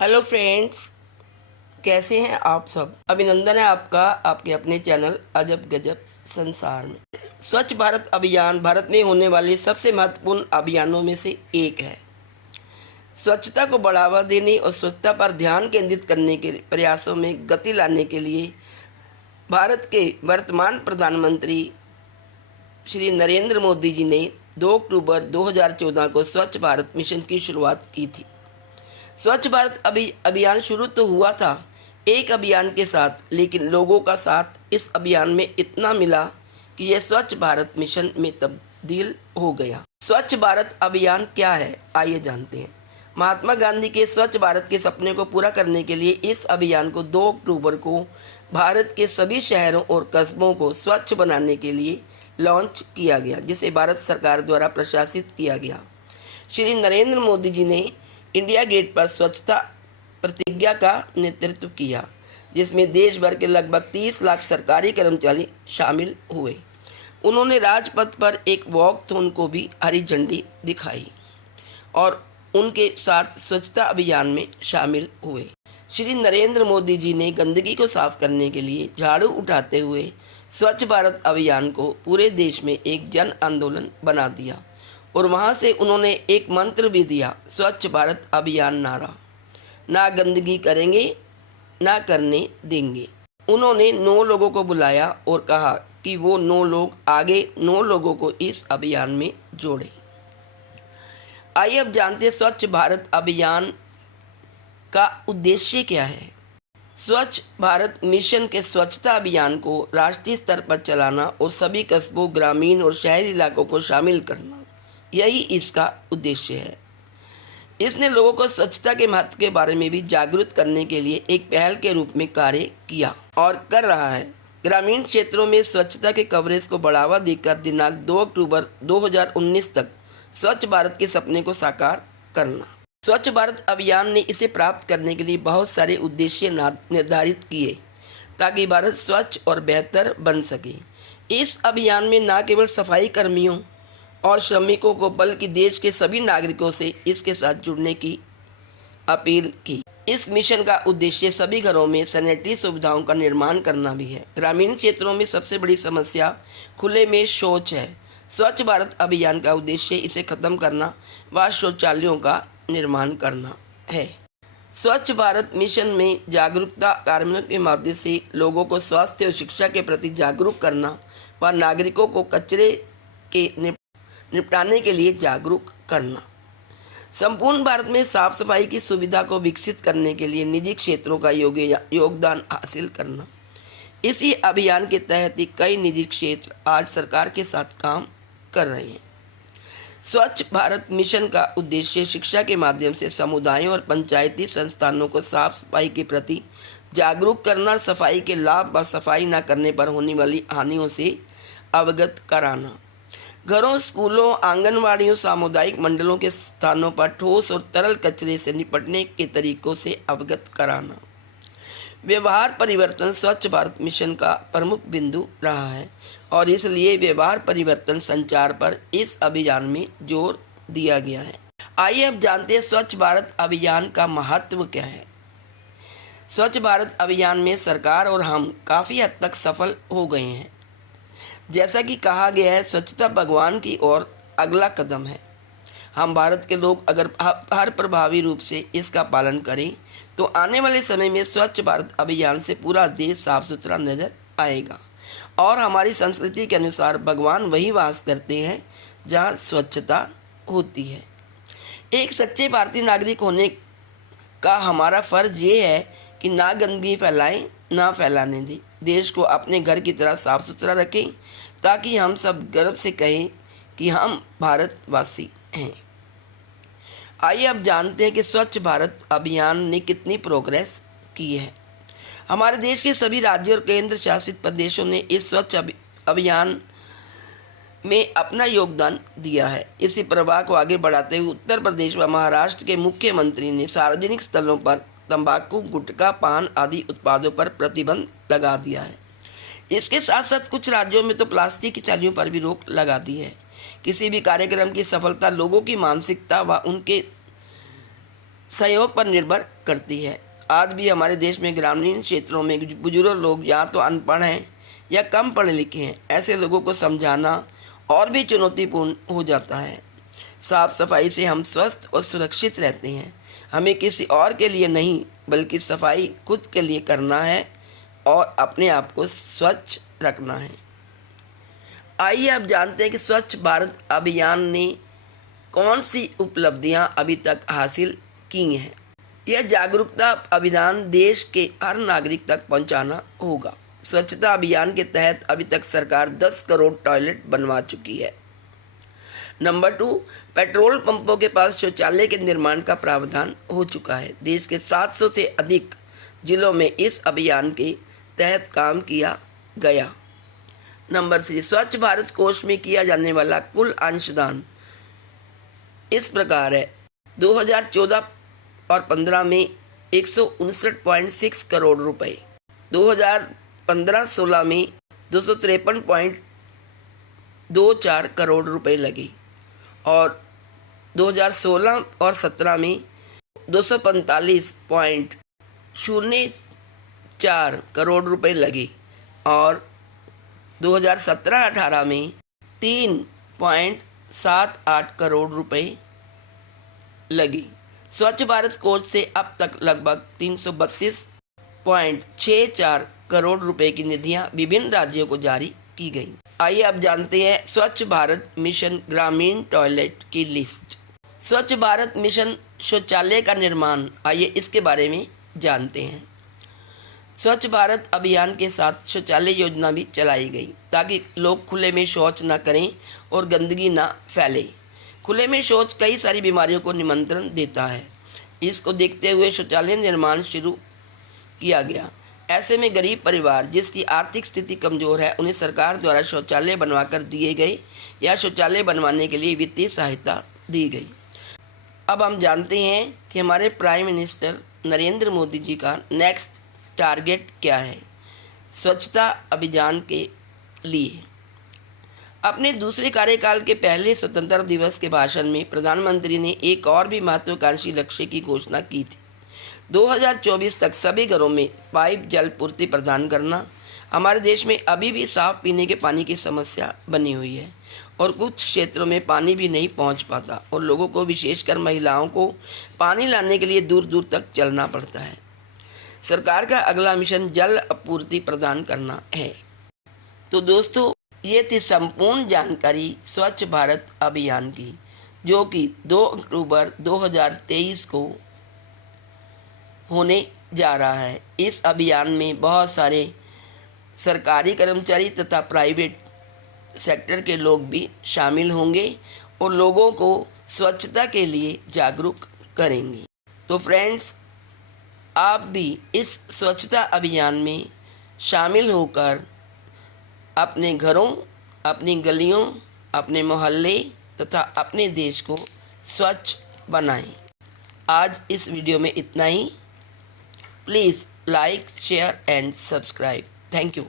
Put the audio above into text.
Hello friends, कैसे हैं आप सब। अभिनंदन है आपका आपके अपने चैनल अजब गजब संसार में। स्वच्छ भारत अभियान भारत में होने वाले सबसे महत्वपूर्ण अभियानों में से एक है। स्वच्छता को बढ़ावा देने और स्वच्छता पर ध्यान केंद्रित करने के प्रयासों में गति लाने के लिए भारत के वर्तमान प्रधानमंत्री श्री नरेंद्र मोदी जी ने 2 अक्टूबर 2014 को स्वच्छ भारत मिशन की शुरुआत की थी। स्वच्छ भारत अभियान शुरू तो हुआ था एक अभियान के साथ, लेकिन लोगों का साथ इस अभियान में इतना मिला कि यह स्वच्छ भारत मिशन में तब्दील हो गया। स्वच्छ भारत अभियान क्या है, आइए जानते हैं। महात्मा गांधी के स्वच्छ भारत के सपने को पूरा करने के लिए इस अभियान को 2 अक्टूबर को भारत के सभी शहरों और कस्बों को स्वच्छ बनाने के लिए लॉन्च किया गया, जिसे भारत सरकार द्वारा प्रशासित किया गया। श्री नरेंद्र मोदी जी ने इंडिया गेट पर स्वच्छता प्रतिज्ञा का नेतृत्व किया, जिसमें देश भर के लगभग 30 लाख सरकारी कर्मचारी शामिल हुए। उन्होंने राजपथ पर एक वॉकथॉन को भी हरी झंडी दिखाई और उनके साथ स्वच्छता अभियान में शामिल हुए। श्री नरेंद्र मोदी जी ने गंदगी को साफ करने के लिए झाड़ू उठाते हुए स्वच्छ भारत अभियान को पूरे देश में एक जन आंदोलन बना दिया और वहाँ से उन्होंने एक मंत्र भी दिया, स्वच्छ भारत अभियान नारा, ना गंदगी करेंगे ना करने देंगे। उन्होंने 9 लोगों को बुलाया और कहा कि वो 9 लोग आगे 9 लोगों को इस अभियान में जोड़ें। आइए अब जानते हैं स्वच्छ भारत अभियान का उद्देश्य क्या है। स्वच्छ भारत मिशन के स्वच्छता अभियान को राष्ट्रीय स्तर पर चलाना और सभी कस्बों, ग्रामीण और शहरी इलाकों को शामिल करना, यही इसका उद्देश्य है। इसने लोगों को स्वच्छता के महत्व के बारे में भी जागरूक करने के लिए एक पहल के रूप में कार्य किया और कर रहा है। ग्रामीण क्षेत्रों में स्वच्छता के कवरेज को बढ़ावा देकर दिनांक 2 अक्टूबर 2019 तक स्वच्छ भारत के सपने को साकार करना। स्वच्छ भारत अभियान ने इसे प्राप्त करने के लिए बहुत सारे उद्देश्य निर्धारित किए ताकि भारत स्वच्छ और बेहतर बन सके। इस अभियान में न केवल सफाई कर्मियों और श्रमिकों को बल्कि देश के सभी नागरिकों से इसके साथ जुड़ने की अपील की। इस मिशन का उद्देश्य सभी घरों में सैनिटरी सुविधाओं का निर्माण करना भी है। ग्रामीण क्षेत्रों में सबसे बड़ी समस्या खुले में शौच है। स्वच्छ भारत अभियान का उद्देश्य इसे खत्म करना व शौचालयों का निर्माण करना है। स्वच्छ भारत मिशन में जागरूकता कार्यक्रमों के माध्यम से लोगों को स्वास्थ्य और शिक्षा के प्रति जागरूक करना व नागरिकों को कचरे के निपटाने के लिए जागरूक करना। संपूर्ण भारत में साफ सफाई की सुविधा को विकसित करने के लिए निजी क्षेत्रों का योगदान हासिल करना। इसी अभियान के तहत ही कई निजी क्षेत्र आज सरकार के साथ काम कर रहे हैं। स्वच्छ भारत मिशन का उद्देश्य शिक्षा के माध्यम से समुदायों और पंचायती संस्थानों को साफ सफाई के प्रति जागरूक करना और सफाई के लाभ व सफाई न करने पर होने वाली हानियों से अवगत कराना। घरों, स्कूलों, आंगनवाड़ियों, सामुदायिक मंडलों के स्थानों पर ठोस और तरल कचरे से निपटने के तरीकों से अवगत कराना। व्यवहार परिवर्तन स्वच्छ भारत मिशन का प्रमुख बिंदु रहा है और इसलिए व्यवहार परिवर्तन संचार पर इस अभियान में जोर दिया गया है। आइए अब जानते हैं स्वच्छ भारत अभियान का महत्व क्या है। स्वच्छ भारत अभियान में सरकार और हम काफ़ी हद तक सफल हो गए हैं। जैसा कि कहा गया है, स्वच्छता भगवान की ओर अगला कदम है। हम भारत के लोग अगर हर प्रभावी रूप से इसका पालन करें तो आने वाले समय में स्वच्छ भारत अभियान से पूरा देश साफ सुथरा नजर आएगा और हमारी संस्कृति के अनुसार भगवान वही वास करते हैं जहां स्वच्छता होती है। एक सच्चे भारतीय नागरिक होने का हमारा फर्ज ये है कि ना गंदगी फैलाएं ना फैलाने दें, देश को अपने घर की तरह साफ सुथरा रखें ताकि हम सब गर्व से कहें कि हम भारतवासी हैं। आइए अब जानते हैं कि स्वच्छ भारत अभियान ने कितनी प्रोग्रेस की है। हमारे देश के सभी राज्यों और केंद्र शासित प्रदेशों ने इस स्वच्छ अभियान में अपना योगदान दिया है। इसी प्रवाह को आगे बढ़ाते हुए उत्तर प्रदेश व महाराष्ट्र के मुख्यमंत्री ने सार्वजनिक स्थलों पर तंबाकू, गुटखा, पान आदि उत्पादों पर प्रतिबंध लगा दिया है। इसके साथ साथ कुछ राज्यों में तो प्लास्टिक की थैलियों पर भी रोक लगा दी है। किसी भी कार्यक्रम की सफलता लोगों की मानसिकता व उनके सहयोग पर निर्भर करती है। आज भी हमारे देश में ग्रामीण क्षेत्रों में बुजुर्ग लोग या तो अनपढ़ हैं या कम पढ़े लिखे हैं। ऐसे लोगों को समझाना और भी चुनौतीपूर्ण हो जाता है। साफ सफाई से हम स्वस्थ और सुरक्षित रहते हैं। हमें किसी और के लिए नहीं बल्कि सफाई खुद के लिए करना है और अपने आप को स्वच्छ रखना है। आइए अब जानते हैं कि स्वच्छ भारत अभियान ने कौन सी उपलब्धियां अभी तक हासिल की हैं। यह जागरूकता अभियान देश के हर नागरिक तक पहुंचाना होगा। स्वच्छता अभियान के तहत अभी तक सरकार 10 करोड़ टॉयलेट बनवा चुकी है। नंबर 2, पेट्रोल पंपों के पास शौचालय के निर्माण का प्रावधान हो चुका है। देश के 700 से अधिक जिलों में इस अभियान के तहत काम किया गया। नंबर 3, स्वच्छ भारत कोष में किया जाने वाला कुल अंशदान इस प्रकार है। 2014 और 15 में 159.6 करोड़ रुपए, 2015-16 में 253.24 करोड़ रुपए लगे और 2016 और 17 में 245.04 करोड़ रुपए लगे और 2017-18 में 3.78 करोड़ रुपए लगी। स्वच्छ भारत कोष से अब तक लगभग 332.64 करोड़ रुपए की निधियां विभिन्न राज्यों को जारी की गई। आइए अब जानते हैं स्वच्छ भारत मिशन ग्रामीण टॉयलेट की लिस्ट। स्वच्छ भारत मिशन शौचालय का निर्माण, आइए इसके बारे में जानते हैं। स्वच्छ भारत अभियान के साथ शौचालय योजना भी चलाई गई ताकि लोग खुले में शौच न करें और गंदगी न फैले। खुले में शौच कई सारी बीमारियों को निमंत्रण देता है। इसको देखते हुए शौचालय निर्माण शुरू किया गया। ऐसे में गरीब परिवार जिसकी आर्थिक स्थिति कमज़ोर है उन्हें सरकार द्वारा शौचालय बनवाकर दिए गए या शौचालय बनवाने के लिए वित्तीय सहायता दी गई। अब हम जानते हैं कि हमारे प्राइम मिनिस्टर नरेंद्र मोदी जी का नेक्स्ट टारगेट क्या है स्वच्छता अभियान के लिए। अपने दूसरे कार्यकाल के पहले स्वतंत्रता दिवस के भाषण में प्रधानमंत्री ने एक और भी महत्वाकांक्षी लक्ष्य की घोषणा की थी। 2024 तक सभी घरों में पाइप जल पूर्ति प्रदान करना। हमारे देश में अभी भी साफ पीने के पानी की समस्या बनी हुई है और कुछ क्षेत्रों में पानी भी नहीं पहुंच पाता और लोगों को, विशेषकर महिलाओं को, पानी लाने के लिए दूर दूर तक चलना पड़ता है। सरकार का अगला मिशन जल आपूर्ति प्रदान करना है। तो दोस्तों, ये थी संपूर्ण जानकारी स्वच्छ भारत अभियान की, जो कि 2 अक्टूबर 2023 को होने जा रहा है। इस अभियान में बहुत सारे सरकारी कर्मचारी तथा प्राइवेट सेक्टर के लोग भी शामिल होंगे और लोगों को स्वच्छता के लिए जागरूक करेंगे। तो फ्रेंड्स, आप भी इस स्वच्छता अभियान में शामिल होकर अपने घरों, अपनी गलियों, अपने मोहल्ले तथा अपने देश को स्वच्छ बनाएं। आज इस वीडियो में इतना ही। Please like, share and subscribe. Thank you.